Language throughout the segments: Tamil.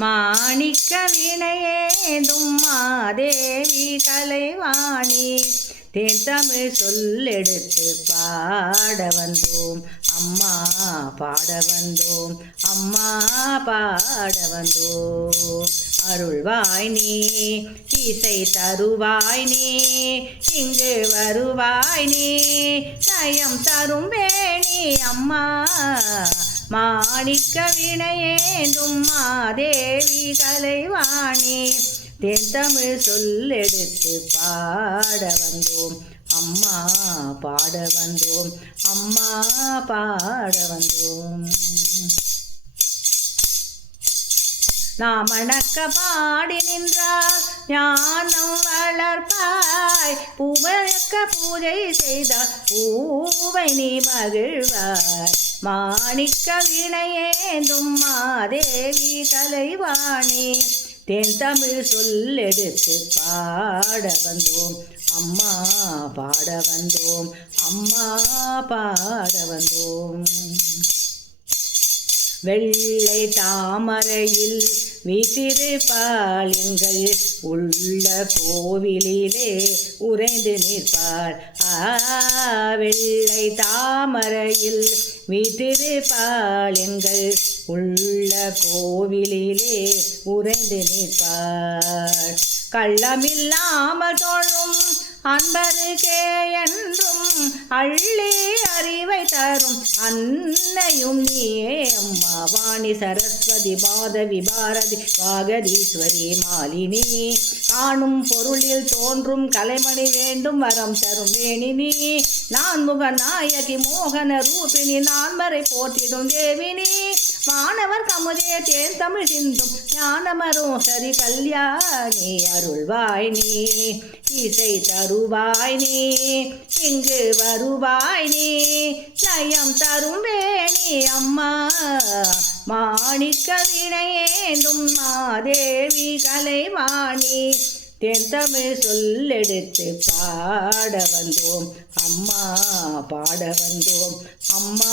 மாணிக்க வினையேந்தும் மாதேவி கலைவாணி தேன் தமிழ் சொல்லெடுத்து பாட வந்தோம் அம்மா, பாட வந்தோம் அம்மா, பாட வந்தோம். அருள்வாய் நீ, இசை தருவாய் நீ, இங்கு வருவாய் நீ, நயம் தரும் வேணி அம்மா. மாணிக்க வினையேந்தும் மாதேவி கலைவாணி தேன் தமிழ் சொல்லெடுத்து பாட வந்தோம் அம்மா, பாட வந்தோம் அம்மா, பாட வந்தோம். நாம் அணக்க பாடி நின்றால் ஞானம் வளர்ப்பாய், பூவழக்க பூஜை செய்தால் பூவை நீ மகிழ்வாய். மாணிக்க வினையேந்தும் மாதேவி கலைவாணி தேன் தமிழ் சொல்லெடுத்து பாட வந்தோம் அம்மா, பாட வந்தோம் அம்மா, பாட வந்தோம். வெள்ளை தாமரையில் வீற்றிருப்பாள் எங்கள் உள்ள கோவிலிலே உறைந்து நிற்பாள். வெள்ளை தாமரையில் வீற்றிருப்பாள் எங்கள் உள்ள கோவிலிலே உறைந்து நிற்பாள். கள்ளமில்லாமல் தோழும் அன்பருக்கே என்றும் அள்ளி அறிவை தரும் அன்னையும் நீயே அம்மா. வாணி சரஸ்வதி மாதவி பாரதி வாகதீஸ்வரி மாலினி காணும் பொருளில் தோன்றும் கலைமணி வேண்டும் வரம் தரும் வேணினி. நான்முக நாயகி மோகன ரூபிணி நான்மறை போற்றிடும் தேவினி. வானவர் கமுதே தேன் தமிழ் சிந்தும் ஞானமரும் சரி கல்யாணி. அருள்வாய் நீ, இசை தருவாய் நீ, இங்கு வருவாய் நீ, நயம் தரும் வேணி அம்மா. மாணிக்க வினையேந்தும் மாதேவி கலைவாணி தேன் தமிழ் சொல்லெடுத்து பாட வந்தோம் அம்மா, பாட வந்தோம் அம்மா,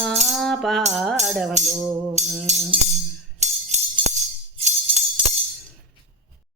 பாட வந்தோம்.